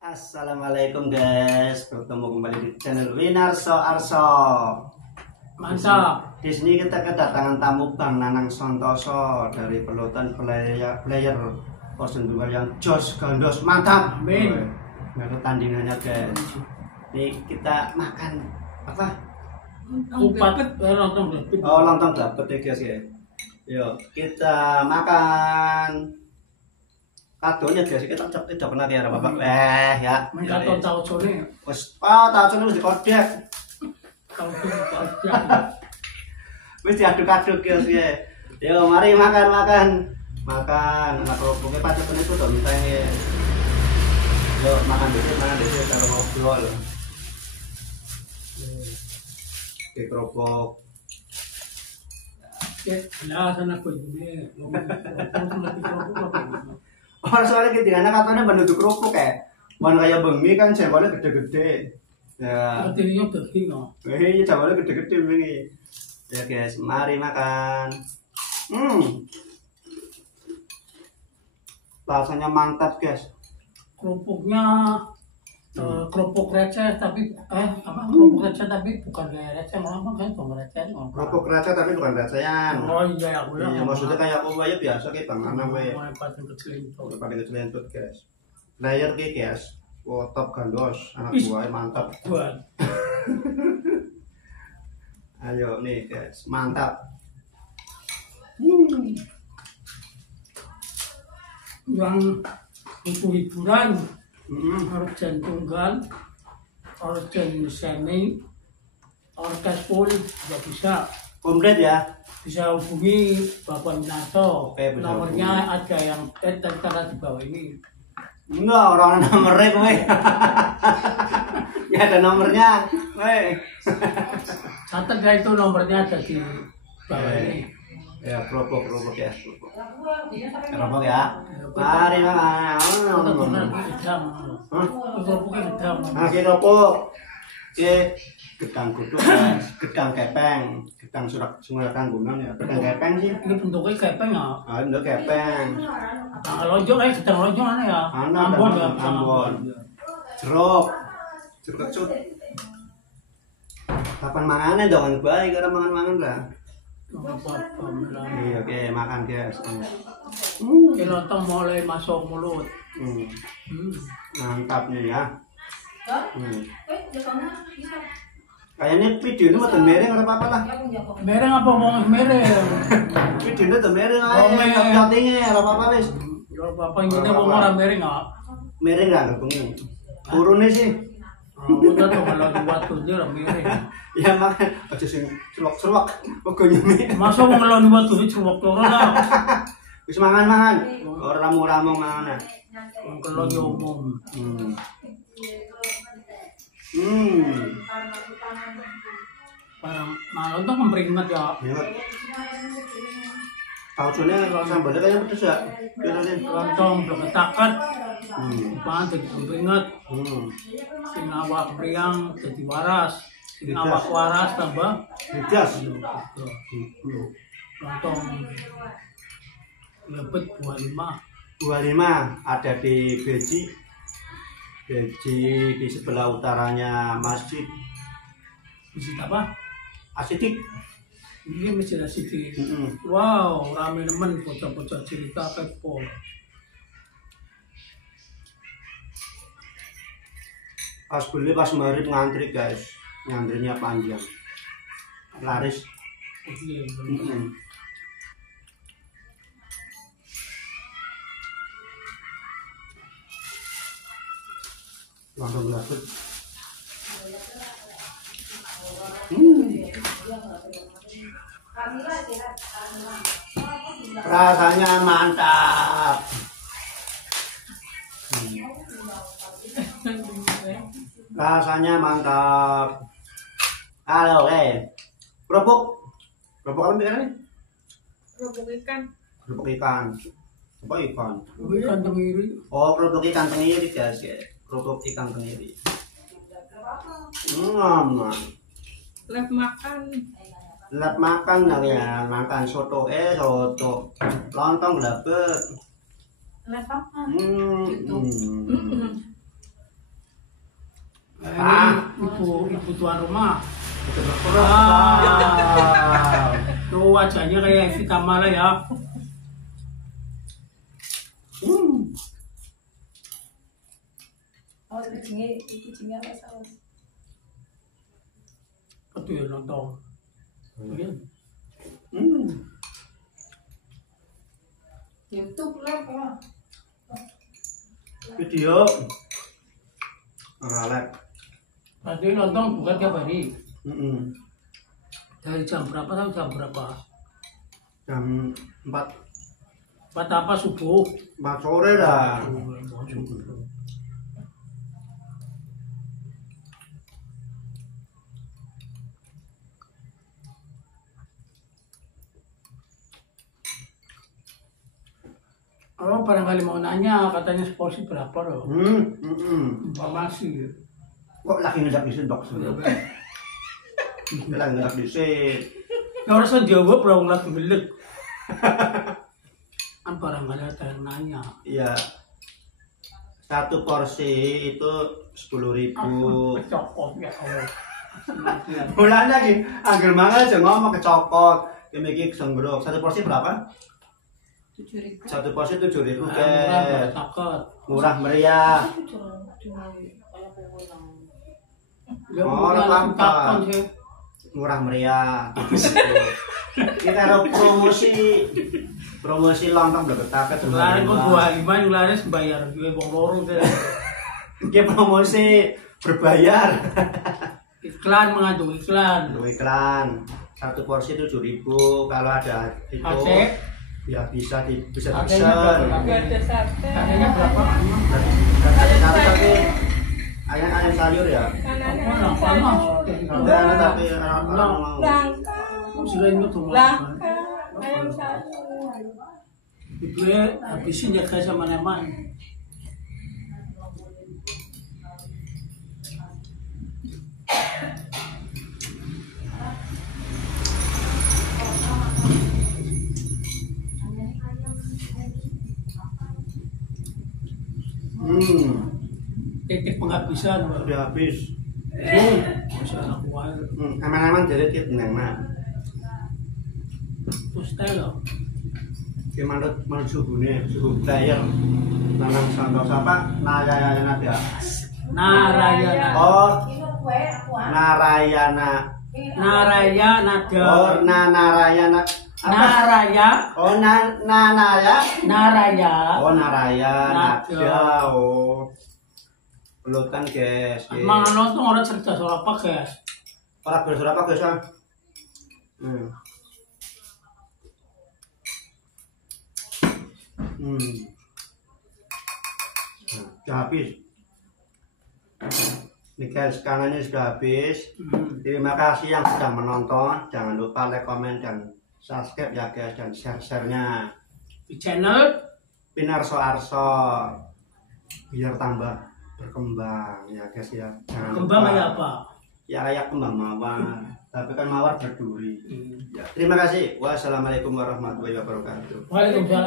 Assalamualaikum guys, bertemu kembali di channel Winarso Arso. Mantap. Di sini kita kedatangan tamu Bang Nanang Santoso dari peloton player Posen 2 yang jos gandos mantap. Amin. Nggak tandingannya guys. Ini kita makan apa? Lontong dapet. Oh, lontong dapet ya guys ya. Yuk kita makan. Kadonya guys, kita tidak pernah ya Bapak. Ya. Mengkaton tahu sore. Wes, tahu wis dikodek. Kalau tidak Wis diaduk-aduk guys ya. Yo, mari makan. Makan kerupuknya pacet itu udah minta ya. Yo, makan dulu kalau ngobrol. Oke, kerupuk. lah sana begini. Oh, soalnya ketinggalan katanya bentuk kerupuk ya. Mana kayak bengi kan jempolnya gede-gede. Ya. Artinya bersih no. Iya, jempolnya gede-gede bengi. Ya guys, mari makan. Rasanya mantap guys. Kerupuknya kerupuk receh tapi kerupuk receh tapi bukan kayak receh malah kan cuma receh. Kerupuk receh tapi bukan recehan. Oh iya aku ya. Iya, maksudnya kayak aku aja biasa kayak Bang Nanang we. Paling kecil itu. Paling kecil entut guys. Layer ki guys. Oh, top gandos, anak buahnya mantap. Buat. Ayo nih guys, mantap. Yang hiburan organ tunggal, organ semi, orkes full juga bisa. Komplit ya. Bisa hubungi Bapak Winarso. Oke, bisa Nomornya ada yang tertera di bawah ini. Enggak, orang nomornya gue. Ya ada nomornya, weh. Catat ya itu nomornya ada di bawah ini. Ya, kerupuk ya. Kerupuk ya. Mari makan. Kerupuknya gedang. Nasi kerupuk. Oke, gedang guduk guys, gedang kepeng, gedang Surat Tanggungan ya. Gedang kepeng sih. Ini bentuknya kepeng ya. Ah, itu kepeng. Nah, lonjong gedang lonjong aneh ya. Ambon ya. Ambon. Jeruk cut. Kapan mangannya dong, baik karena mangan lah. Iya, oke, makan guys. Lontong mulai masuk mulut. Mantap nih ya. Kayaknya video ini mah mereng atau apa lah. Mereng apa mau mereng? Video ini tuh mereng aja, tapi cuttingnya atau apa wis. Kalau bapak ini mau orang mereng nggak? Mereng nggak bunyi. Turunnya sih. Udah tuh kalau buat tuh orang mereng. Ya makan aja sing seruak pokoknya nih. Masa mau ngelawan buat tuh curug turun lah. Wis mangan. Orang ramu mana? Kalau nyomong. Barang malam tuh memperingat ya. Tauconya kalau sambalnya kayaknya pedes ya. Biasanya Lontong belum pan jadi memperingat. Sing awak priang jadi waras. Sing awak waras tambah pedas. lontong lebet 25. 25 ada di Beji di sebelah utaranya Masjid Masjid apa? Asidik. Ini masjid Asidik. Wow, rame nemen bocah-bocah cerita kepo. Pas beli pas maghrib ngantri guys, ngantrinya panjang, laris. Langsung dapet. Rasanya mantap. Rasanya mantap. Halo, kerupuk apa nih? Kerupuk ikan. Kerupuk ikan. Apa ikan? Ikan tenggiri. Oh, kerupuk ikan tenggiri guys ya. Kerupuk ikan tenggiri. Lep makan ya, makan soto lontong dapet. Lep apa? ibu tuan rumah. Betul berkurang. Tuh wajahnya kayak Evita Mala ya. Oh, kucingnya apa saus? Betul ya nonton. YouTube lah, Pak. Video ngalek. Tadi nonton bukan tiap hari. Mm-mm. Dari jam berapa sampai jam berapa? Jam 4 Apa subuh? sore dah. Oh, barangkali mau nanya, katanya seporsi berapa loh? Informasi. Kok lagi ngedak di sendok sebenarnya? Lagi ngedak di sini. Ya harusnya jawab dong lagi belik. Kan barangkali ada yang nanya. Iya. Satu porsi itu 10.000. Kecokot ya Allah. Bulan lagi, anggur mangan aja ngomong kecokot. Ini senggrok. Satu porsi berapa? 7.000. Satu porsi 7.000 Murah, guys. takut. Murah meriah. Ya, Oh, murah, apa-apa. takut sih. Murah meriah. Kita ada promosi lontong Blagetak Kemarin kok 25 nularin sembayar gue bong loro deh. Kita promosi berbayar. Iklan mengandung iklan. Untuk iklan satu porsi 7.000. Kalau ada itu Aceh. ya bisa bisa Harganya berapa? dipesan. Gak ada sate. Harganya berapa? Ayam sayur ya. Kanannya Apa, sayur. Enggak, tapi orang mau. Langka. Sudah ini tuh. Langka. Ayam sayur. Itu ya habisin ya kayak sama Neman. Titik penghabisan Pak. Udah habis. Masih anak kuat. Aman-aman jadi kita nengna. Terus telo. Ki manut suhune, suhu player. Nanang santos apa? Narayana ya. Narayana. Oh, Narayana. Narayana Oh, Narayana. Naraya. Oh, Nanaya. Naraya. Oh, Narayana. Nada. Ya, oh. Pelutan, guys. Emang lo tuh orang cerdas soal apa guys? Orang bersuara apa, guys? Sudah habis. Nih guys, kanannya sudah habis. Terima kasih yang sudah menonton. Jangan lupa like, komen, dan subscribe ya guys. Dan share-share-nya Di channel Pinarso Arso. Biar tambah berkembang ya guys ya. Jangan kembang lupa. kayak apa? Ya kayak kembang mawar. Tapi kan mawar berduri. Ya, terima kasih. Wassalamualaikum warahmatullahi wabarakatuh. Waalaikumsalam.